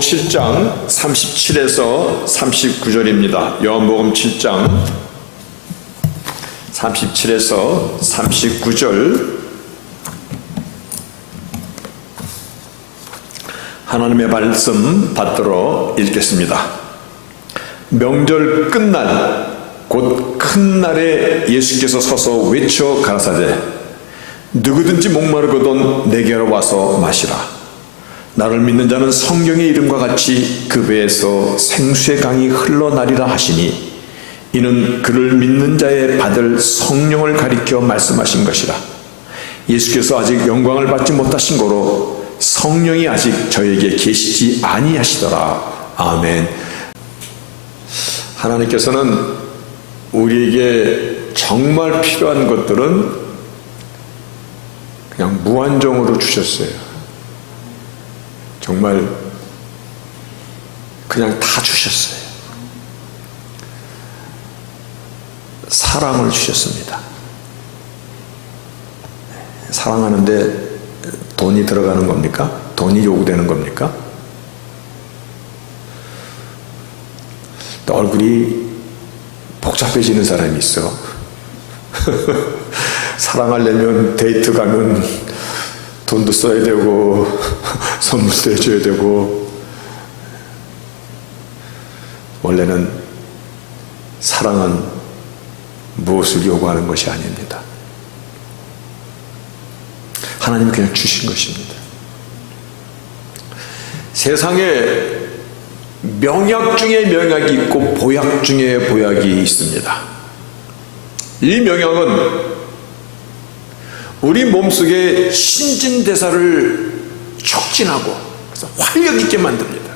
7장 37에서 39절입니다. 요한복음 7장 37에서 39절 하나님의 말씀 받들어 읽겠습니다. 명절 끝날 곧 큰 날에 예수께서 서서 외쳐 가라사대 누구든지 목마르거든 내게로 와서 마시라. 나를 믿는 자는 성경의 이름과 같이 그 배에서 생수의 강이 흘러나리라 하시니 이는 그를 믿는 자의 받을 성령을 가리켜 말씀하신 것이라. 예수께서 아직 영광을 받지 못하신 거로 성령이 아직 저에게 계시지 아니하시더라. 아멘. 하나님께서는 우리에게 정말 필요한 것들은 그냥 무한정으로 주셨어요. 정말 그냥 다 주셨어요. 사랑을 주셨습니다. 사랑하는데 돈이 들어가는 겁니까? 돈이 요구되는 겁니까? 또 얼굴이 복잡해지는 사람이 있어. 사랑하려면 데이트 가면 돈도 써야 되고 선물도 해줘야 되고. 원래는 사랑은 무엇을 요구하는 것이 아닙니다. 하나님이 그냥 주신 것입니다. 세상에 명약 중에 명약이 있고 보약 중에 보약이 있습니다. 이 명약은 우리 몸속에 신진대사를 촉진하고 그래서 활력 있게 만듭니다.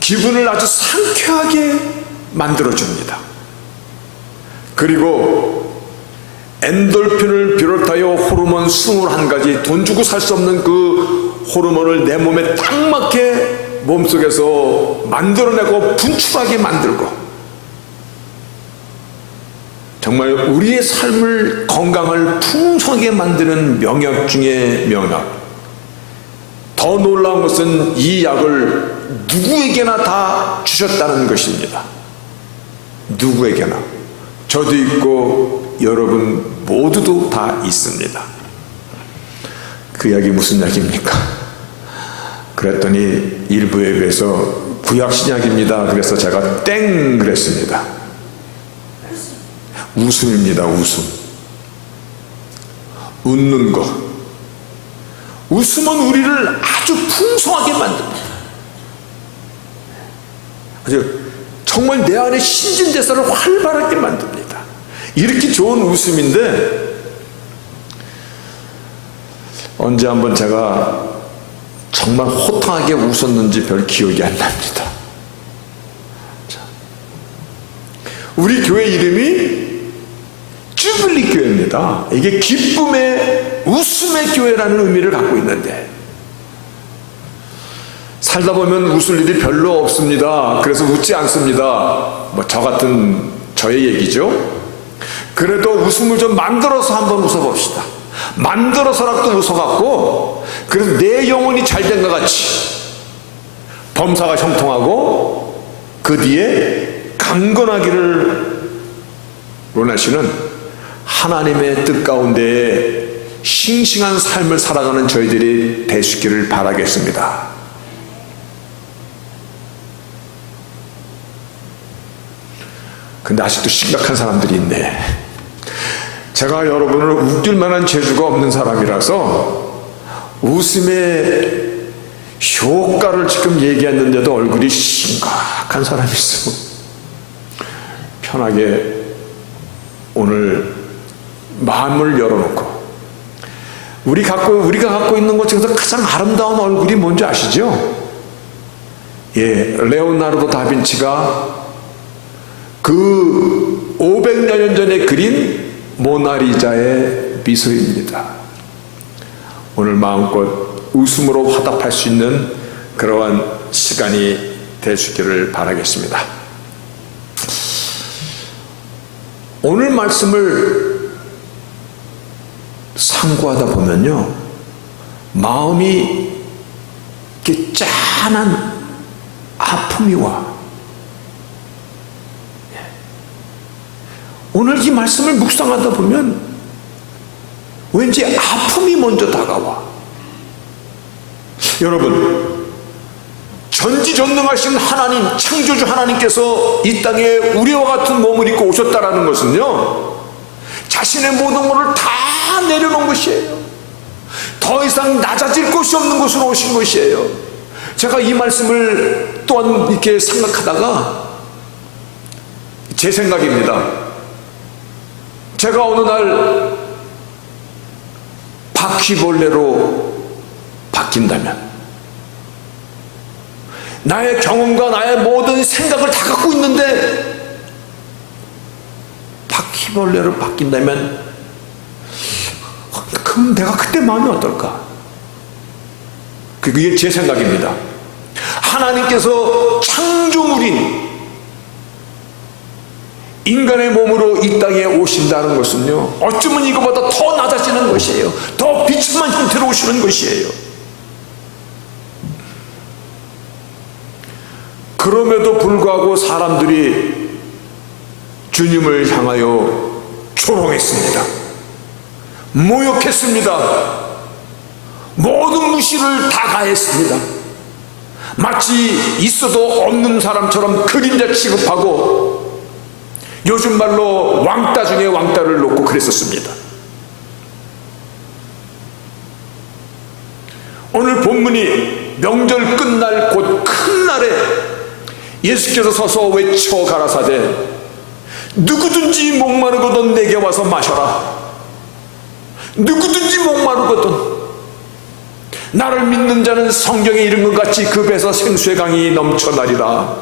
기분을 아주 상쾌하게 만들어줍니다. 그리고 엔돌핀을 비롯하여 호르몬 21가지 돈 주고 살 수 없는 그 호르몬을 내 몸에 딱 맞게 몸속에서 만들어내고 분출하게 만들고 정말 우리의 삶을 건강을 풍성하게 만드는 명약 중에 명약. 더 놀라운 것은 이 약을 누구에게나 다 주셨다는 것입니다. 누구에게나. 저도 있고 여러분 모두도 다 있습니다. 그 약이 무슨 약입니까? 그랬더니 일부에 비해서 구약신약입니다. 그래서 제가 땡 그랬습니다. 웃음입니다. 웃음. 웃는 거. 웃음은 우리를 아주 풍성하게 만듭니다. 아주 정말 내 안에 신진대사를 활발하게 만듭니다. 이렇게 좋은 웃음인데 언제 한번 제가 정말 호탕하게 웃었는지 별 기억이 안 납니다. 우리 교회 이름이 주빌리 교회입니다. 이게 기쁨의 웃음의 교회라는 의미를 갖고 있는데 살다 보면 웃을 일이 별로 없습니다. 그래서 웃지 않습니다. 뭐 저 같은 저의 얘기죠. 그래도 웃음을 좀 만들어서 한번 웃어봅시다. 만들어서라도 웃어갖고 그래서 내 영혼이 잘된 것 같이 범사가 형통하고 그 뒤에 강건하기를 원하시는 하나님의 뜻 가운데 싱싱한 삶을 살아가는 저희들이 될 수 있기를 바라겠습니다. 근데 아직도 심각한 사람들이 있네. 제가 여러분을 웃길 만한 재주가 없는 사람이라서 웃음의 효과를 지금 얘기했는데도 얼굴이 심각한 사람이 있어. 편하게 오늘 마음을 열어놓고 우리가 갖고 있는 것 중에서 가장 아름다운 얼굴이 뭔지 아시죠? 예, 레오나르도 다빈치가 그 500여 년 전에 그린 모나리자의 미소입니다. 오늘 마음껏 웃음으로 화답할 수 있는 그러한 시간이 될 수 있기를 바라겠습니다. 오늘 말씀을 상고하다 보면요 마음이 이렇게 쫙 환한 아픔이 와. 오늘 이 말씀을 묵상하다 보면 왠지 아픔이 먼저 다가와. 여러분, 전지전능하신 하나님, 창조주 하나님께서 이 땅에 우리와 같은 몸을 입고 오셨다라는 것은요, 자신의 모든 것을 다 내려놓은 것이에요. 더 이상 낮아질 곳이 없는 곳으로 오신 것이에요. 제가 이 말씀을 또한 이렇게 생각하다가 제 생각입니다. 제가 어느 날 바퀴벌레로 바뀐다면, 나의 경험과 나의 모든 생각을 다 갖고 있는데 바퀴벌레로 바뀐다면, 그럼 내가 그때 마음이 어떨까? 그게 제 생각입니다. 하나님께서 창조물인 인간의 몸으로 이 땅에 오신다는 것은요, 어쩌면 이거보다 더 낮아지는 것이에요. 더 비참한 형태로 오시는 것이에요. 그럼에도 불구하고 사람들이 주님을 향하여 조롱했습니다. 모욕했습니다. 모든 무시를 다 가했습니다. 마치 있어도 없는 사람처럼 그림자 취급하고, 요즘 말로 왕따 중에 왕따를 놓고 그랬었습니다. 오늘 본문이 명절 끝날 곧 큰 날에 예수께서 서서 외쳐 가라사대, 누구든지 목마르거든 내게 와서 마셔라. 누구든지 목마르거든, 나를 믿는 자는 성경에 이른 것 같이 그 배에서 생수의 강이 넘쳐나리라.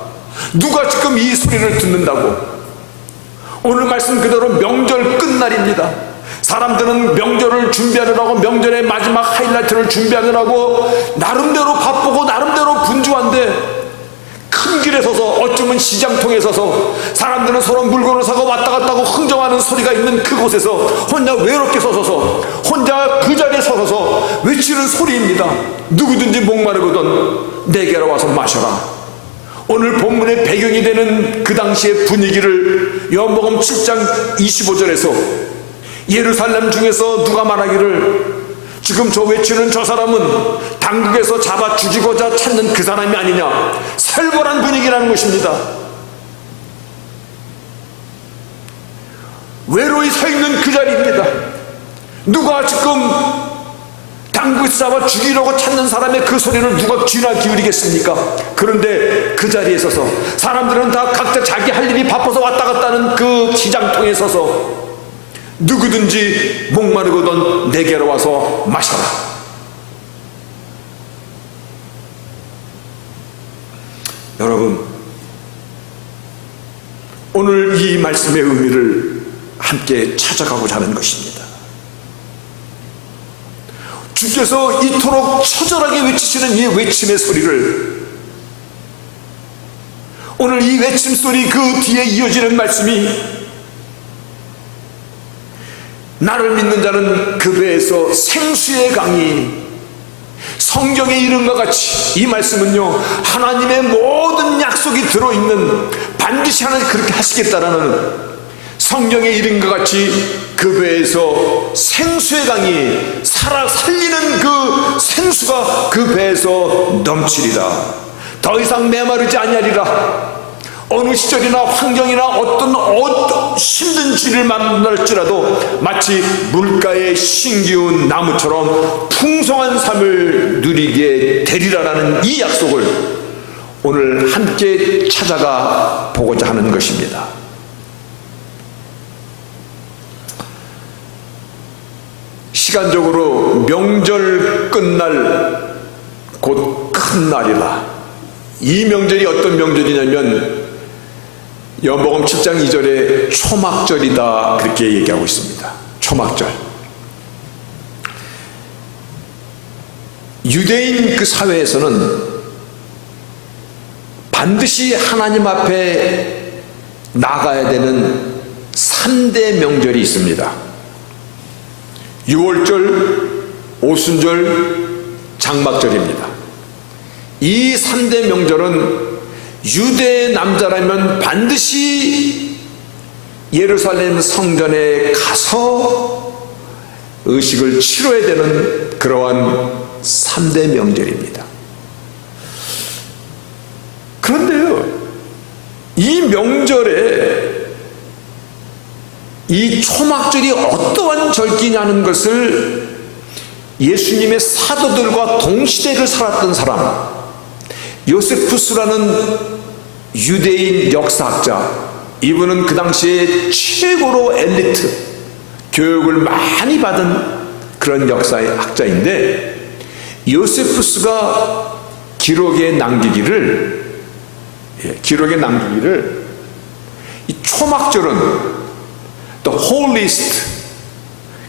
누가 지금 이 소리를 듣는다고? 오늘 말씀 그대로 명절 끝날입니다. 사람들은 명절을 준비하느라고, 명절의 마지막 하이라이트를 준비하느라고 나름대로 바쁘고 나름대로 분주한데, 큰 길에 서서, 어쩌면 시장통에 서서 사람들은 서로 물건을 사고 왔다 갔다 하고 흥정하는 소리가 있는 그곳에서 혼자 외롭게 서서서, 혼자 그 자리에 서서서 외치는 소리입니다. 누구든지 목마르거든 내게로 와서 마셔라. 오늘 본문의 배경이 되는 그 당시의 분위기를 요한복음 7장 25절에서 예루살렘 중에서 누가 말하기를, 지금 저 외치는 저 사람은 당국에서 잡아 죽이고자 찾는 그 사람이 아니냐, 살벌한 분위기라는 것입니다. 외로이 서 있는 그 자리입니다. 누가 지금 당국에서 잡아 죽이려고 찾는 사람의 그 소리를 누가 귀나 기울이겠습니까? 그런데 그 자리에 서서 사람들은 다 각자 자기 할 일이 바빠서 왔다 갔다 하는 그 시장통에 서서 누구든지 목마르거든 내게로 와서 마셔라. 여러분, 오늘 이 말씀의 의미를 함께 찾아가고자 하는 것입니다. 주께서 이토록 처절하게 외치시는 이 외침의 소리를, 오늘 이 외침 소리 그 뒤에 이어지는 말씀이, 나를 믿는 자는 그 배에서 생수의 강이, 성경에 이른 것 같이 이 말씀은요, 하나님의 모든 약속이 들어있는, 반드시 하나님 그렇게 하시겠다라는, 성경에 이른 것 같이 그 배에서 생수의 강이, 살리는 그 생수가 그 배에서 넘치리라. 더 이상 메마르지 아니하리라. 어느 시절이나 환경이나 어떤 힘든 길을 만날지라도 마치 물가에 신기운 나무처럼 풍성한 삶을 누리게 되리라라는 이 약속을 오늘 함께 찾아가 보고자 하는 것입니다. 시간적으로 명절 끝날 곧 큰 날이라. 이 명절이 어떤 명절이냐면 요한복음 7장 2절에 초막절이다, 그렇게 얘기하고 있습니다. 초막절. 유대인 그 사회에서는 반드시 하나님 앞에 나가야 되는 3대 명절이 있습니다. 유월절, 오순절, 장막절입니다. 이 3대 명절은 유대 남자라면 반드시 예루살렘 성전에 가서 의식을 치러야 되는 그러한 3대 명절입니다. 그런데요, 이 명절에 이 초막절이 어떠한 절기냐는 것을 예수님의 사도들과 동시대를 살았던 사람, 요세푸스라는 유대인 역사학자, 이분은 그 당시에 최고로 엘리트, 교육을 많이 받은 그런 역사의 학자인데, 요세푸스가 기록에 남기기를 이 초막절은 the holiest,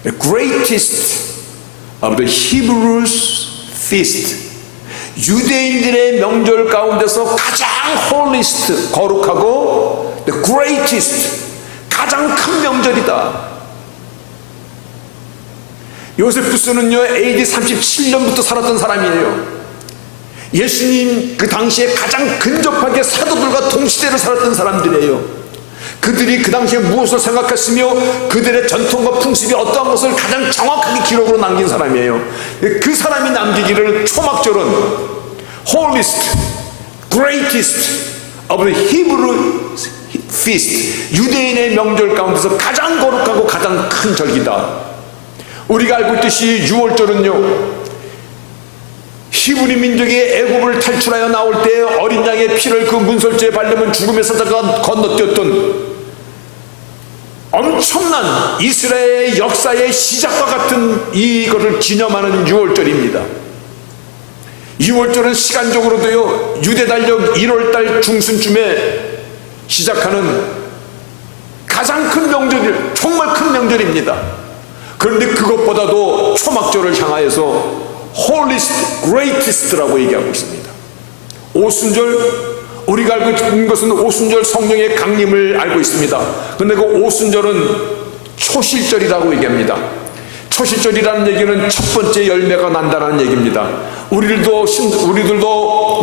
the greatest of the Hebrews feast, 유대인들의 명절 가운데서 가장 holiest, 거룩하고 the greatest, 가장 큰 명절이다. 요세푸스는요, AD 37년부터 살았던 사람이에요. 예수님 그 당시에 가장 근접하게 사도들과 동시대를 살았던 사람들이에요. 그들이 그 당시에 무엇을 생각했으며 그들의 전통과 풍습이 어떠한 것을 가장 정확하게 기록으로 남긴 사람이에요. 그 사람이 남기기를 초막절은 holiest, greatest of the Hebrew feast, 유대인의 명절 가운데서 가장 거룩하고 가장 큰 절기다. 우리가 알고 있듯이 6월절은요, 히브리 민족이 애굽을 탈출하여 나올 때 어린 양의 피를 그 문설주에 바르면 죽음의 사자가 건너뛰었던 엄청난 이스라엘의 역사의 시작과 같은 이것을 기념하는 6월절입니다. 6월절은 시간적으로도요, 유대달력 1월달 중순쯤에 시작하는 가장 큰 명절이, 정말 큰 명절입니다. 그런데 그것보다도 초막절을 향하여서 holiest, greatest라고 얘기하고 있습니다. 오순절, 우리가 알고 있는 것은 오순절 성령의 강림을 알고 있습니다. 그런데 그 오순절은 초실절이라고 얘기합니다. 초실절이라는 얘기는 첫 번째 열매가 난다는 얘기입니다. 우리들도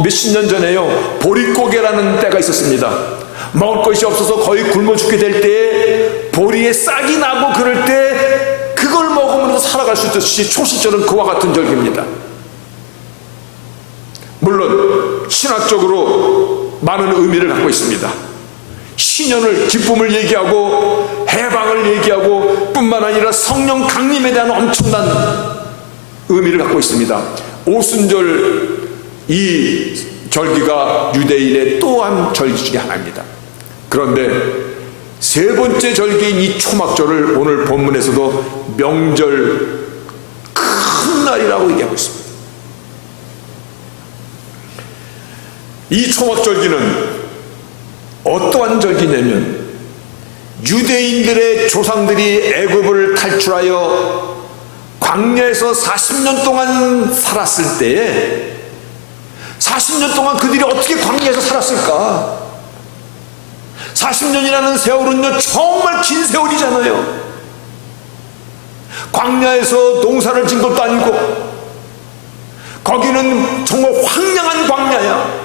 몇십 년 전에요, 보릿고개라는 때가 있었습니다. 먹을 것이 없어서 거의 굶어 죽게 될 때에 보리에 싹이 나고 그럴 때 그걸 먹으면서 살아갈 수 있듯이 초실절은 그와 같은 절기입니다. 물론 신학적으로 많은 의미를 갖고 있습니다. 신년을, 기쁨을 얘기하고 해방을 얘기하고 뿐만 아니라 성령 강림에 대한 엄청난 의미를 갖고 있습니다. 오순절, 이 절기가 유대인의 또한 절기 중에 하나입니다. 그런데 세 번째 절기인 이 초막절을 오늘 본문에서도 명절, 큰 날이라고 얘기하고 있습니다. 이 초막절기는 어떠한 절기냐면, 유대인들의 조상들이 애굽을 탈출하여 광야에서 40년 동안 살았을 때에, 40년 동안 그들이 어떻게 광야에서 살았을까? 40년이라는 세월은요, 정말 긴 세월이잖아요. 광야에서 농사를 짓는 것도 아니고, 거기는 정말 황량한 광야야.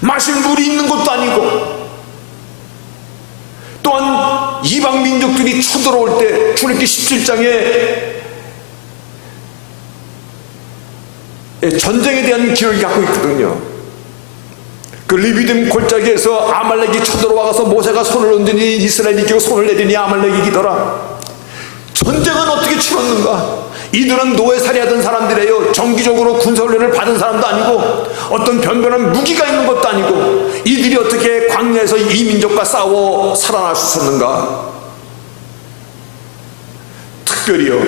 마실 물이 있는 것도 아니고, 또한 이방 민족들이 쳐들어올 때 출애굽기 17장에 전쟁에 대한 기록이 갖고 있거든요. 그 리비딤 골짜기에서 아말렉이 쳐들어와서 모세가 손을 얹으니 이스라엘이 이기고 손을 내리니 아말렉이 이기더라. 전쟁은 어떻게 치렀는가? 이들은 노예살이 하던 사람들이에요. 정기적으로 군사훈련을 받은 사람도 아니고 어떤 변변한 무기가 있는 것도 아니고, 이들이 어떻게 광야에서 이 민족과 싸워 살아날 수 있었는가? 특별히요,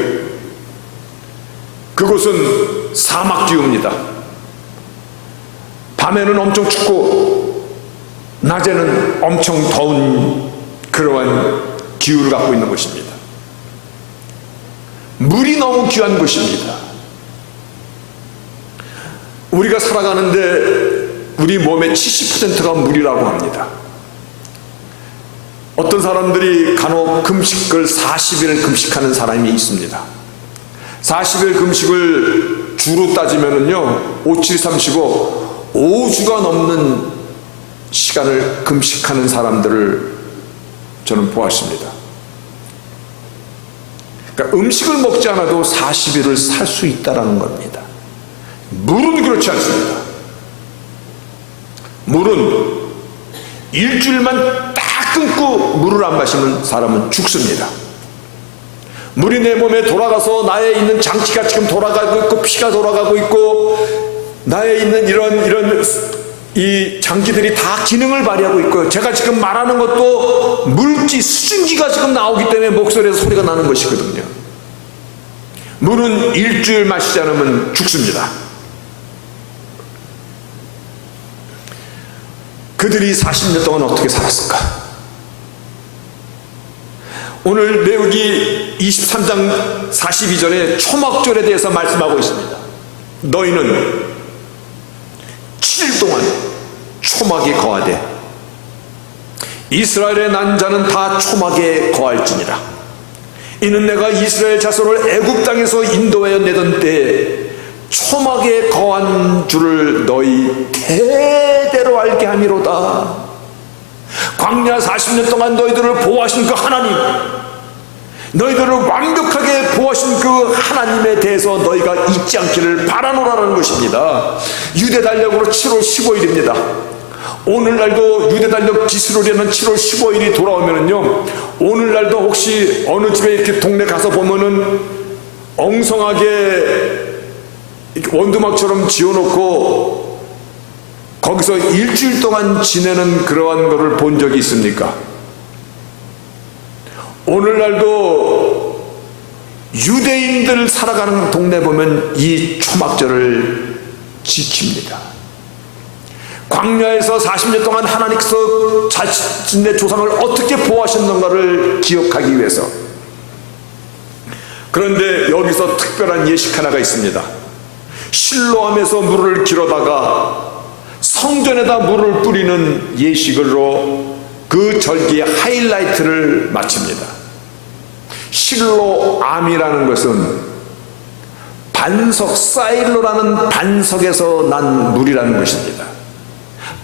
그곳은 사막지구입니다. 밤에는 엄청 춥고 낮에는 엄청 더운 그러한 기후를 갖고 있는 곳입니다. 물이 너무 귀한 곳입니다. 우리가 살아가는데 우리 몸의 70%가 물이라고 합니다. 어떤 사람들이 간혹 금식을 40일 금식하는 사람이 있습니다. 40일 금식을 주로 따지면은요, 5, 7, 3, 15, 5주가 넘는 시간을 금식하는 사람들을 저는 보았습니다. 그러니까 음식을 먹지 않아도 40일을 살 수 있다는 겁니다. 물은 그렇지 않습니다. 물은 일주일만 딱 끊고 물을 안 마시는 사람은 죽습니다. 물이 내 몸에 돌아가서 나에 있는 장치가 지금 돌아가고 있고 피가 돌아가고 있고 나에 있는 이런 이 장기들이 다 기능을 발휘하고 있고요. 제가 지금 말하는 것도 물기 수증기가 지금 나오기 때문에 목소리에서 소리가 나는 것이거든요. 물은 일주일 마시지 않으면 죽습니다. 그들이 40년 동안 어떻게 살았을까? 오늘 레위기 23장 42절에 초막절에 대해서 말씀하고 있습니다. 너희는 7일 동안 초막에 거하되 이스라엘의 난 자는 다 초막에 거할지니라. 이는 내가 이스라엘 자손을 애굽 땅에서 인도하여 내던 때에 초막에 거한 줄을 너희 대대로 알게 함이로다. 광야 40년 동안 너희들을 보호하신 그 하나님, 너희들을 완벽하게 보호하신 그 하나님에 대해서 너희가 잊지 않기를 바라노라는 것입니다. 유대달력으로 7월 15일입니다. 오늘날도 유대달력 기술로는 7월 15일이 돌아오면은요, 오늘날도 혹시 어느 집에 이렇게 동네 가서 보면은 엉성하게 원두막처럼 지어놓고 거기서 일주일 동안 지내는 그러한 것을 본 적이 있습니까? 오늘날도 유대인들 살아가는 동네 보면 이 초막절을 지킵니다. 광야에서 40년 동안 하나님께서 자신의 조상을 어떻게 보호하셨는가를 기억하기 위해서. 그런데 여기서 특별한 예식 하나가 있습니다. 실로암에서 물을 길어다가 성전에다 물을 뿌리는 예식으로 그 절기의 하이라이트를 마칩니다. 실로암이라는 것은 반석, 사일로라는 반석에서 난 물이라는 것입니다.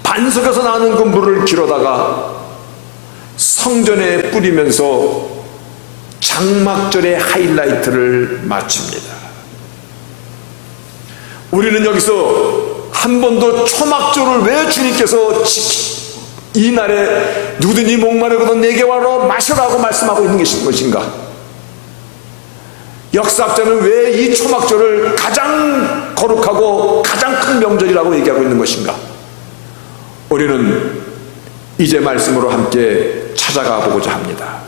반석에서 나는 그 물을 길어다가 성전에 뿌리면서 장막절의 하이라이트를 마칩니다. 우리는 여기서 한 번도 초막절을 왜 주님께서 이날에 누구든지 목마르거든 내게 와라 마시라고 말씀하고 있는 것인가? 역사학자는 왜 이 초막절을 가장 거룩하고 가장 큰 명절이라고 얘기하고 있는 것인가? 우리는 이제 말씀으로 함께 찾아가 보고자 합니다.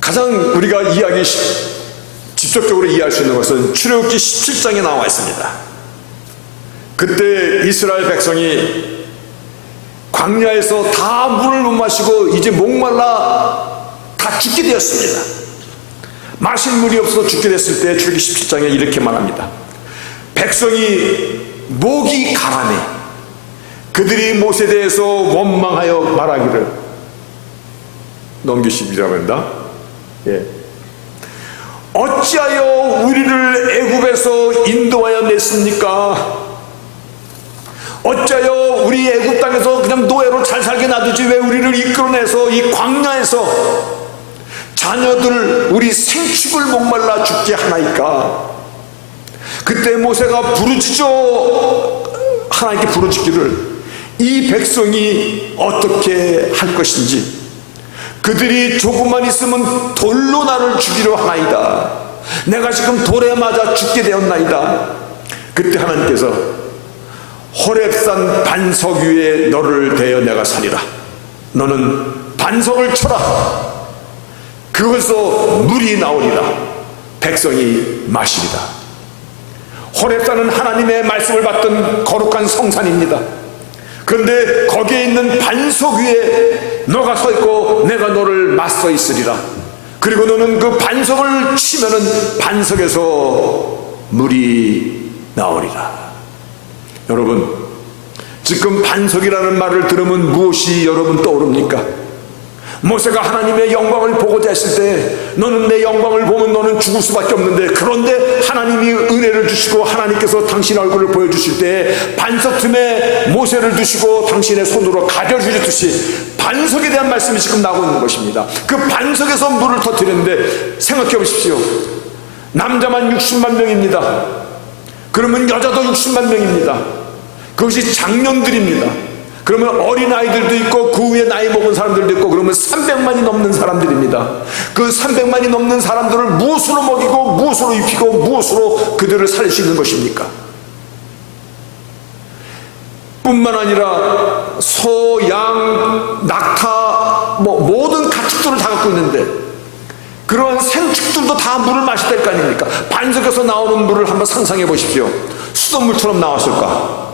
가장 우리가 직접적으로 이해할 수 있는 것은 출애굽기 17장에 나와 있습니다. 그때 이스라엘 백성이 광야에서 다 물을 못 마시고 이제 목말라 다 죽게 되었습니다. 마실 물이 없어서 죽게 됐을 때 출애굽기 17장에 이렇게 말합니다. 백성이 목이 가라매 그들이 모세에 대해서 원망하여 말하기를, 넘기시기라고 한다. 예. 어찌하여 우리를 애굽에서 인도하여 냈습니까? 어찌하여 우리 애굽 땅에서 그냥 노예로 잘 살게 놔두지 왜 우리를 이끌어내서 이 광야에서 자녀들 우리 생축을 목말라 죽게 하나이까? 그때 모세가 부르짖어 하나님께 부르짖기를 이 백성이 어떻게 할 것인지, 그들이 조금만 있으면 돌로 나를 죽이려 하나이다. 내가 지금 돌에 맞아 죽게 되었나이다. 그때 하나님께서 호렙산 반석 위에 너를 대어 내가 살리라. 너는 반석을 쳐라. 그것에서 물이 나오리라. 백성이 마시리라. 호렙산은 하나님의 말씀을 받던 거룩한 성산입니다. 그런데 거기에 있는 반석 위에 너가 서 있고 내가 너를 맞서 있으리라. 그리고 너는 그 반석을 치면은 반석에서 물이 나오리라. 여러분, 지금 반석이라는 말을 들으면 무엇이 여러분 떠오릅니까? 모세가 하나님의 영광을 보고자 했을 때 너는 내 영광을 보면 너는 죽을 수밖에 없는데, 그런데 하나님이 은혜를 주시고 하나님께서 당신의 얼굴을 보여주실 때 반석 틈에 모세를 두시고 당신의 손으로 가져주셨듯이 반석에 대한 말씀이 지금 나오고 있는 것입니다. 그 반석에서 물을 터뜨렸는데 생각해 보십시오. 남자만 60만 명입니다. 그러면 여자도 60만 명입니다. 그것이 장년들입니다. 그러면 어린아이들도 있고 그 위에 나이 먹은 사람들도 있고, 그러면 300만이 넘는 사람들입니다. 그 300만이 넘는 사람들을 무엇으로 먹이고 무엇으로 입히고 무엇으로 그들을 살릴 수 있는 것입니까? 뿐만 아니라 소, 양, 낙타, 모든 가축들을 다 갖고 있는데 그러한 생축들도 다 물을 마셔야 될 거 아닙니까? 반석에서 나오는 물을 한번 상상해 보십시오. 수돗물처럼 나왔을까?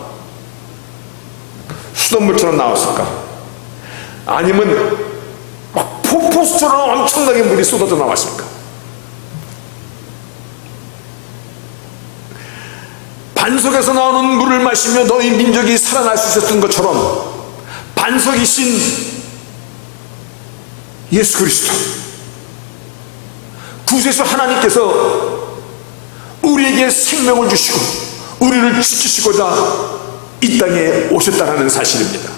수돗물처럼 나왔을까? 아니면 막 폭포수처럼 엄청나게 물이 쏟아져 나왔을까? 반석에서 나오는 물을 마시며 너희 민족이 살아날 수 있었던 것처럼 반석이신 예수 그리스도, 구세주 하나님께서 우리에게 생명을 주시고 우리를 지키시고자 이 땅에 오셨다는 사실입니다.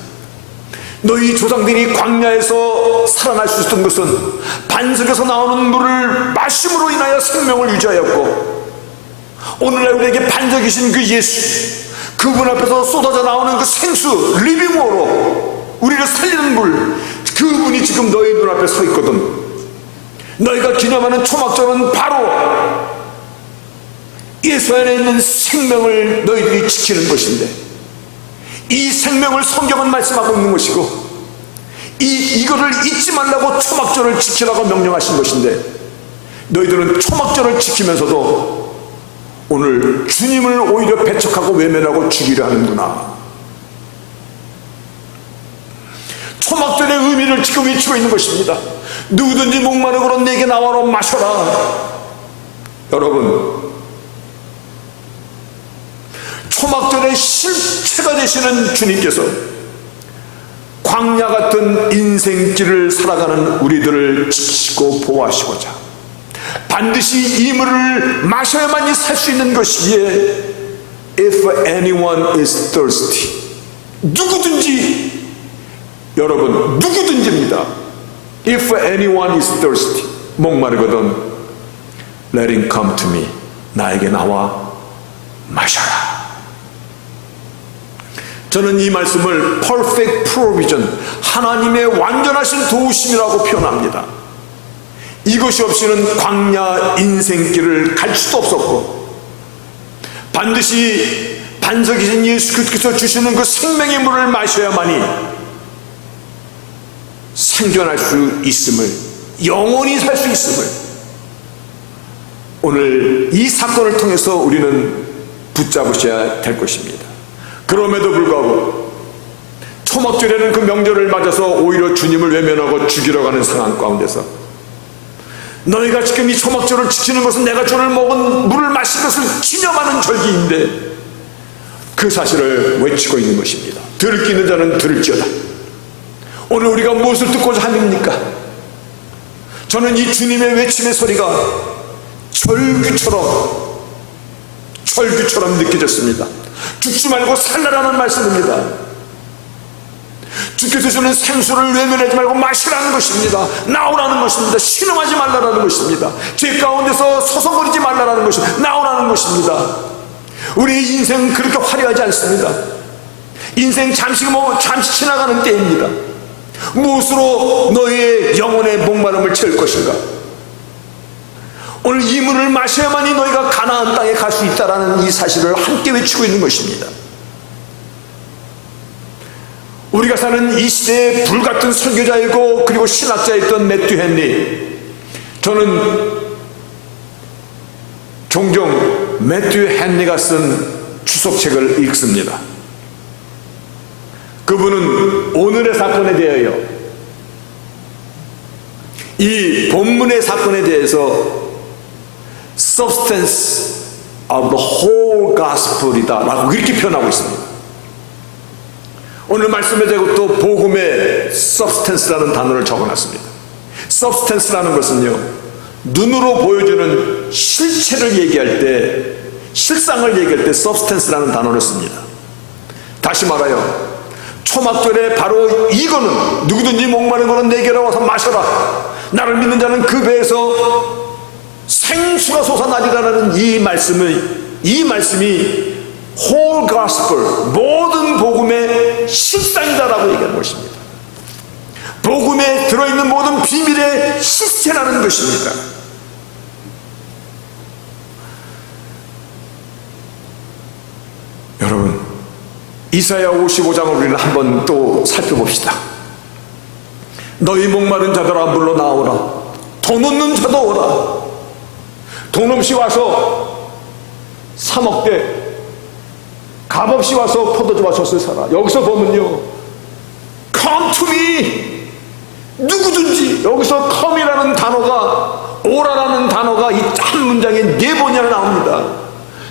너희 조상들이 광야에서 살아날 수 있었던 것은 반석에서 나오는 물을 마심으로 인하여 생명을 유지하였고, 오늘날 우리에게 반석이신 그 예수, 그분 앞에서 쏟아져 나오는 그 생수, 리빙워로 우리를 살리는 물, 그분이 지금 너희 눈앞에 서 있거든. 너희가 기념하는 초막절은 바로 예수 안에 있는 생명을 너희들이 지키는 것인데, 이 생명을 성경은 말씀하고 있는 것이고, 이거를 잊지 말라고 초막절을 지키라고 명령하신 것인데, 너희들은 초막절을 지키면서도 오늘 주님을 오히려 배척하고 외면하고 죽이려 하는구나. 초막절의 의미를 지금 외치고 있는 것입니다. 누구든지 목마르거든 내게 나와라 마셔라. 여러분, 초막절의 실체가 되시는 주님께서 광야 같은 인생길을 살아가는 우리들을 지키시고 보호하시고자 반드시 이 물을 마셔야만이 살 수 있는 것이기에 If anyone is thirsty, 누구든지, 여러분 누구든지입니다. If anyone is thirsty, 목마르거든 Let him come to me, 나에게 나와 마셔라. 저는 이 말씀을 perfect provision, 하나님의 완전하신 도우심이라고 표현합니다. 이것이 없이는 광야 인생길을 갈 수도 없었고, 반드시 반석이신 예수 그리스도께서 주시는 그 생명의 물을 마셔야만이 생존할 수 있음을, 영원히 살 수 있음을 오늘 이 사건을 통해서 우리는 붙잡으셔야 될 것입니다. 그럼에도 불구하고 초막절에는 그 명절을 맞아서 오히려 주님을 외면하고 죽이러 가는 상황 가운데서 너희가 지금 이 초막절을 지키는 것은 내가 주를 먹은 물을 마신 것을 기념하는 절기인데 그 사실을 외치고 있는 것입니다. 들을 끼 있는 자는 들을지어다. 오늘 우리가 무엇을 듣고자 합니까? 저는 이 주님의 외침의 소리가 절규처럼 느껴졌습니다. 죽지 말고 살라라는 말씀입니다. 주께서 주는 생수를 외면하지 말고 마시라는 것입니다. 나오라는 것입니다. 신음하지 말라라는 것입니다. 죄 가운데서 서성거리지 말라라는 것입니다. 나오라는 것입니다. 우리의 인생은 그렇게 화려하지 않습니다. 인생 잠시 지나가는 때입니다. 무엇으로 너희의 영혼의 목마름을 채울 것인가? 오늘 이 물을 마셔야만이 너희가 가나안 땅에 갈 수 있다는 이 사실을 함께 외치고 있는 것입니다. 우리가 사는 이 시대에 불같은 설교자이고 그리고 신학자였던 매튜 헨리, 저는 종종 매튜 헨리가 쓴 주석책을 읽습니다. 그분은 오늘의 사건에 대하여, 이 본문의 사건에 대해서 substance of the whole gospel이다 라고 이렇게 표현하고 있습니다. 오늘 말씀에 제가 또 복음의 substance라는 단어를 적어놨습니다. substance라는 것은요, 눈으로 보여주는 실체를 얘기할 때, 실상을 얘기할 때 substance라는 단어를 씁니다. 다시 말하여 초막절에 바로 이거는, 누구든지 목마른 거는 내게로 와서 마셔라, 나를 믿는 자는 그 배에서 생수가 솟아나리라는 이 말씀이 whole gospel, 모든 복음의 실상이다라고 얘기하는 것입니다. 복음에 들어있는 모든 비밀의 실체라는 것입니다. 여러분, 이사야 55장을 우리는 한번 또 살펴봅시다. 너희 목마른 자들아 물러 나오라, 돈 없는 자도 오라. 돈 없이 와서 사 먹되 값없이 와서 포도주 마셔서 살아. 여기서 보면요, come to me, 누구든지, 여기서 come이라는 단어가, 오라라는 단어가 이 한 문장에 4번이나 나옵니다.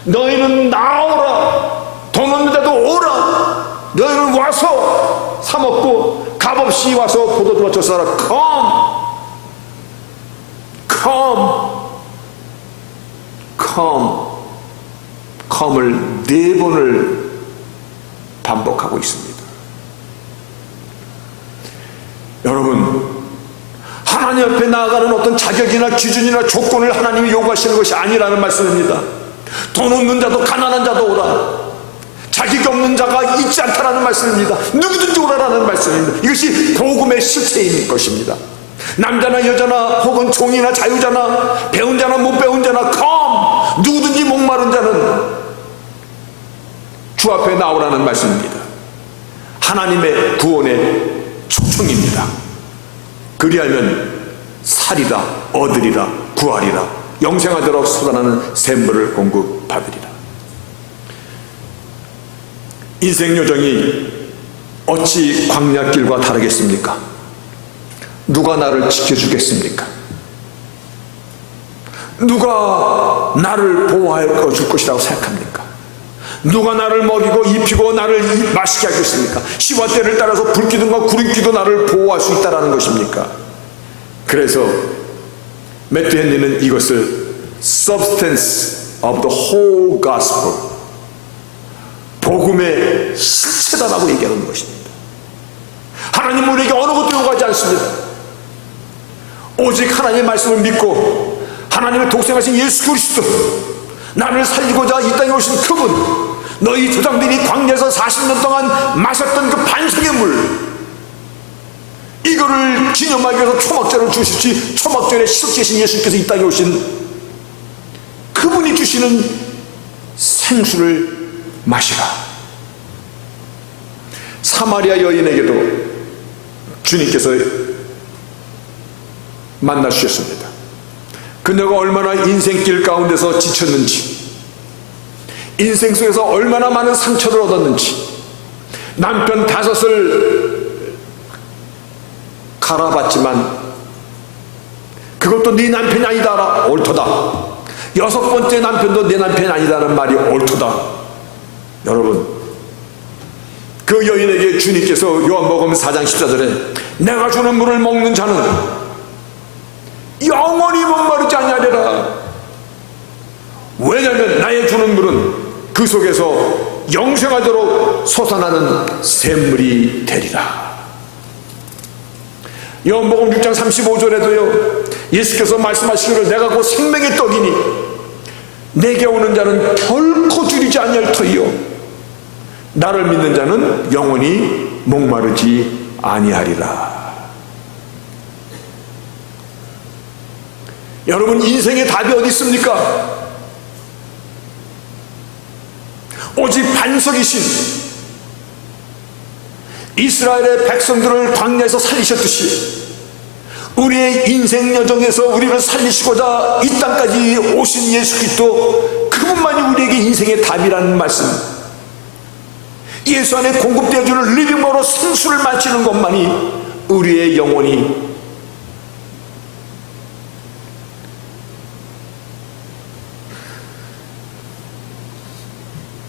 너희는 나오라, 돈 없는 자도 오라, 너희는 와서 사 먹고 값없이 와서 포도주 마셔서 살아. come을 4번을 반복하고 있습니다. 여러분, 하나님 앞에 나아가는 어떤 자격이나 기준이나 조건을 하나님이 요구하시는 것이 아니라는 말씀입니다. 돈 없는 자도 가난한 자도 오라, 자격이 없는 자가 있지 않다라는 말씀입니다. 누구든지 오라라는 말씀입니다. 이것이 복음의 실체인 것입니다. 남자나 여자나 혹은 종이나 자유자나 배운 자나 못 배운 자나 come, 누구든지 목마른 자는 주 앞에 나오라는 말씀입니다. 하나님의 구원의 초청입니다. 그리하면 살이라, 얻으리라, 구하리라, 영생하도록 솟아나는 샘물을 공급받으리라. 인생 요정이 어찌 광야길과 다르겠습니까? 누가 나를 지켜주겠습니까? 누가 나를 보호해 줄 것이라고 생각합니까? 누가 나를 먹이고 입히고 나를 마시게 하겠습니까? 시와 때를 따라서 불기둥과 구름기도 나를 보호할 수 있다는 것입니까? 그래서 매튜 헨리는 이것을 substance of the whole gospel, 복음의 실체다라고 얘기하는 것입니다. 하나님은 우리에게 어느 것도 요구하지 않습니다. 오직 하나님의 말씀을 믿고 하나님의 독생하신 예수 그리스도, 나를 살리고자 이 땅에 오신 그분, 너희 조상들이 광야에서 40년 동안 마셨던 그 반석의 물, 이거를 기념하기 위해서 초막절을 주시지, 초막절에 실제신 예수께서 이 땅에 오신 그분이 주시는 생수를 마시라. 사마리아 여인에게도 주님께서 만나 주셨습니다. 그녀가 얼마나 인생길 가운데서 지쳤는지, 인생 속에서 얼마나 많은 상처를 얻었는지, 남편 5을 갈아봤지만 그것도 네 남편이 아니다, 옳도다. 6번째 남편도 내 남편이 아니다는 말이 옳도다. 여러분, 그 여인에게 주님께서 요한복음 4장 14절에 내가 주는 물을 먹는 자는 영원히 목마르지 아니하리라. 왜냐하면 나의 주는 물은 그 속에서 영생하도록 솟아나는 샘물이 되리라. 요한복음 6장 35절에도요, 예수께서 말씀하시기를 내가 곧 생명의 떡이니 내게 오는 자는 결코 줄이지 아니할 터이요 나를 믿는 자는 영원히 목마르지 아니하리라. 여러분, 인생의 답이 어디 있습니까? 오직 반석이신 이스라엘의 백성들을 광야에서 살리셨듯이 우리의 인생 여정에서 우리를 살리시고자 이 땅까지 오신 예수 그리스도, 그분만이 우리에게 인생의 답이라는 말씀, 예수 안에 공급되어주는 리빙워터 생수를 마시는 것만이 우리의 영혼이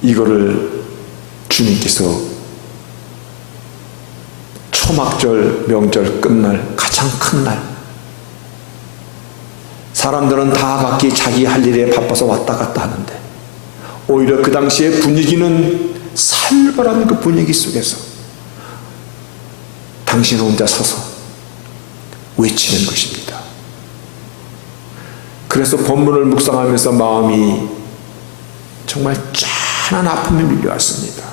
이거를 주님께서 초막절, 명절 끝날 가장 큰 날, 사람들은 다 각기 자기 할 일에 바빠서 왔다 갔다 하는데 오히려 그 당시의 분위기는 살벌한 그 분위기 속에서 당신 혼자 서서 외치는 것입니다. 그래서 본문을 묵상하면서 마음이 정말 짠한 아픔이 밀려왔습니다.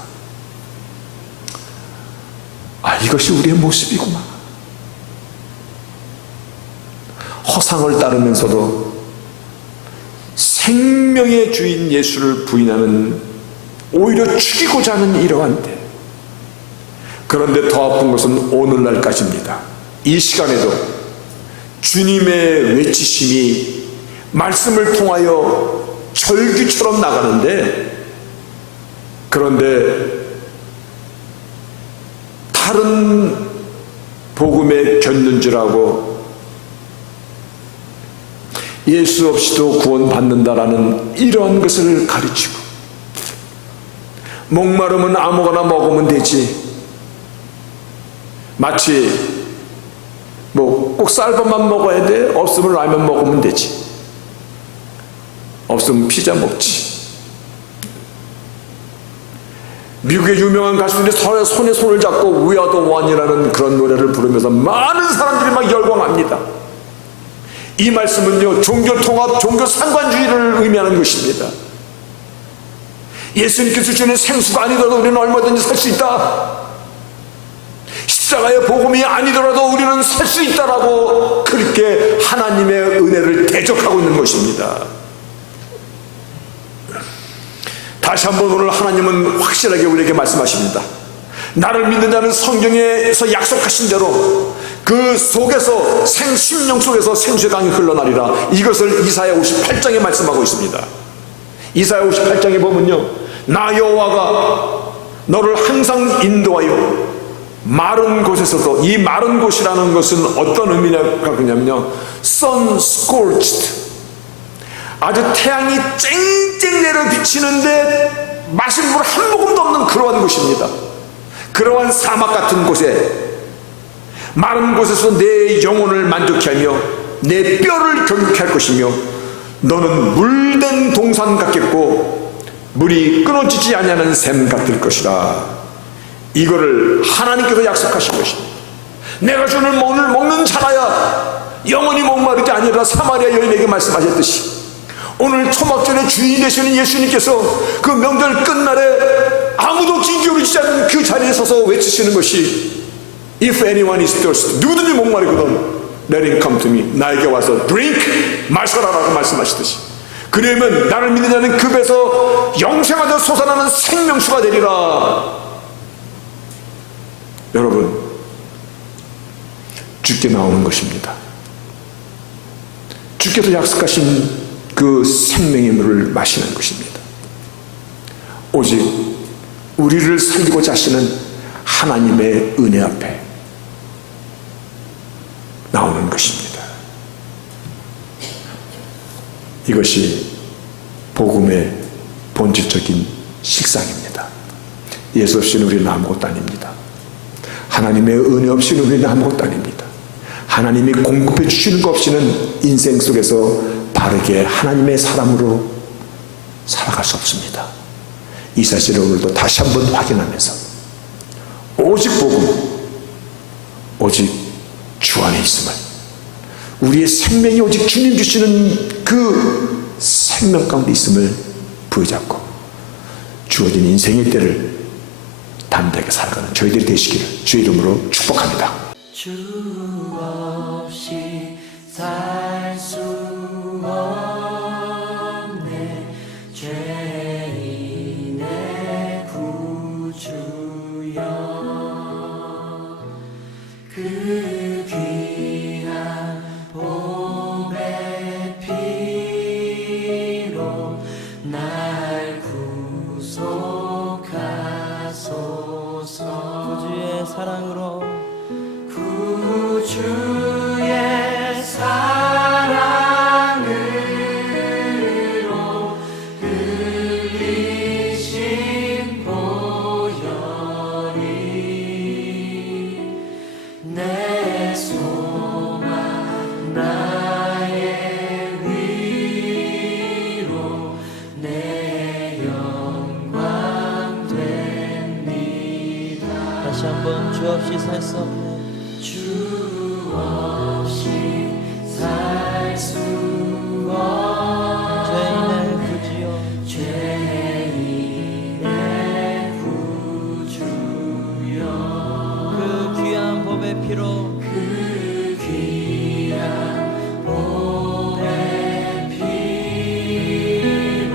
아, 이것이 우리의 모습이구나. 허상을 따르면서도 생명의 주인 예수를 부인하는, 오히려 죽이고자 하는 이러한 때, 그런데 더 아픈 것은 오늘날까지입니다. 이 시간에도 주님의 외치심이 말씀을 통하여 절규처럼 나가는데, 그런데 다른 복음에 견는 줄 알고 예수 없이도 구원받는다라는 이러한 것을 가르치고, 목마르면 아무거나 먹으면 되지, 마치 꼭 쌀밥만 먹어야 돼, 없으면 라면 먹으면 되지, 없으면 피자 먹지. 미국의 유명한 가수들이 손에 손을 잡고 We are the one이라는 그런 노래를 부르면서 많은 사람들이 막 열광합니다. 이 말씀은요, 종교 통합, 종교 상관주의를 의미하는 것입니다. 예수님께서 주는 생수가 아니더라도 우리는 얼마든지 살 수 있다, 십자가의 복음이 아니더라도 우리는 살 수 있다라고 그렇게 하나님의 은혜를 대적하고 있는 것입니다. 다시 한번 오늘 하나님은 확실하게 우리에게 말씀하십니다. 나를 믿는 자는 성경에서 약속하신 대로 그 속에서 심령 속에서 생수의 강이 흘러나리라. 이것을 이사야 58장에 말씀하고 있습니다. 이사야 58장에 보면요, 나 여호와가 너를 항상 인도하여 마른 곳에서도, 이 마른 곳이라는 것은 어떤 의미냐고 그러냐면요, sun scorched, 아주 태양이 쨍쨍 내려 비치는데 마실 물 한 모금도 없는 그러한 곳입니다. 그러한 사막 같은 곳에, 마른 곳에서 내 영혼을 만족케 하며 내 뼈를 경육케 할 것이며 너는 물된 동산 같겠고 물이 끊어지지 아니하는 샘 같을 것이라. 이거를 하나님께서 약속하신 것입니다. 내가 주는 오늘 먹는 자라야 영원히 목마르지 아니라 사마리아 여인에게 말씀하셨듯이, 오늘 초막절의 주인이 되시는 예수님께서 그 명절 끝날에 아무도 기울이지 않는 그 자리에 서서 외치시는 것이 If anyone is thirsty, 누구든지 목마르거든 Let him come to me, 나에게 와서 drink, 마셔라라고 말씀하시듯이, 그러면 나를 믿는 자는 그 배에서 영생하여 솟아나는 생명수가 되리라. 여러분, 주께 나오는 것입니다. 주께서 약속하신 그 생명의 물을 마시는 것입니다. 오직 우리를 살리고자 하시는 하나님의 은혜 앞에 나오는 것입니다. 이것이 복음의 본질적인 실상입니다. 예수 없이는 우리는 아무것도 아닙니다. 하나님의 은혜 없이는 우리는 아무것도 아닙니다. 하나님이 공급해 주시는 것 없이는 인생 속에서 바르게 하나님의 사람으로 살아갈 수 없습니다. 이 사실을 오늘도 다시 한번 확인하면서 오직 복음, 오직 주 안에 있음을, 우리의 생명이 오직 주님 주시는 그 생명 가운데 있음을 부여잡고 주어진 인생의 때를 담대하게 살아가는 저희들이 되시기를 주의 이름으로 축복합니다. 주 없이 살 수 없네 죄인의 구주여, 그 귀한 보배 피로 날 구속하소서. 구주의 사랑으로, 구주의 사랑으로 흘리신 보혈이 다시 한번 주 없이 살 수 없네. 주 없이 살 수 없네. 죄인의 구주여, 죄인의 구주여. 그 귀한 법의 피로, 그 귀한 법의 피로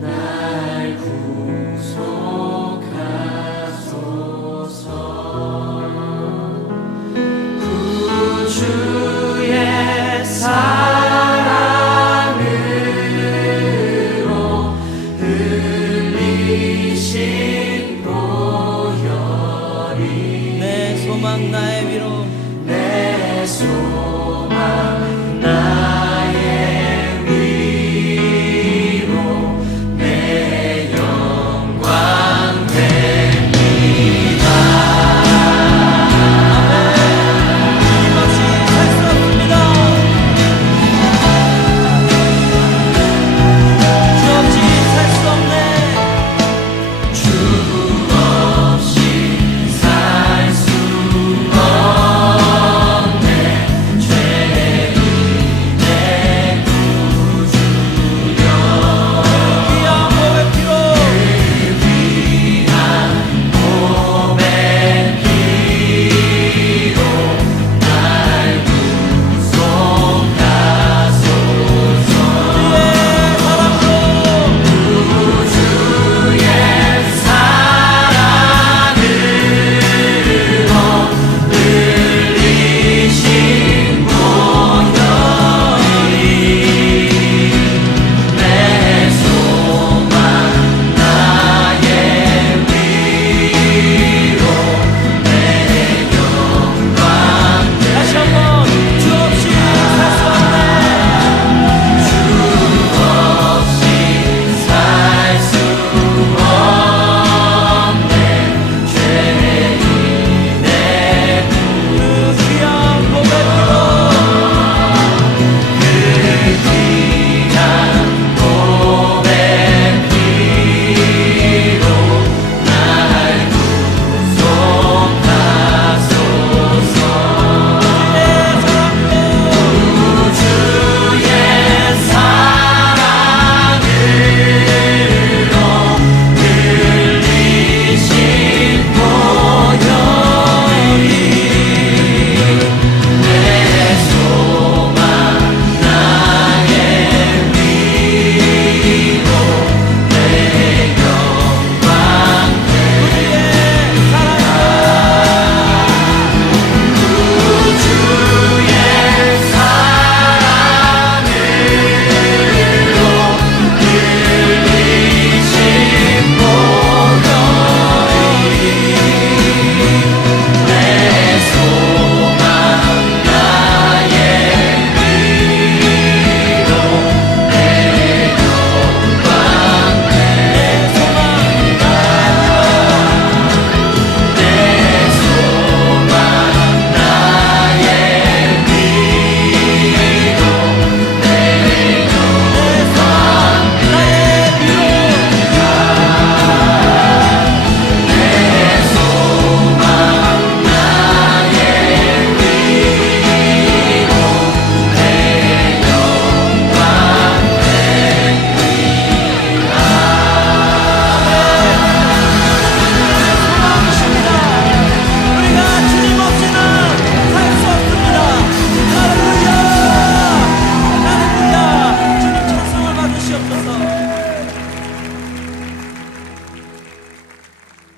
날 구속하소서. 구주의 사랑으로 흘리신 보혈이 내 소망 나의 위로, 내 소망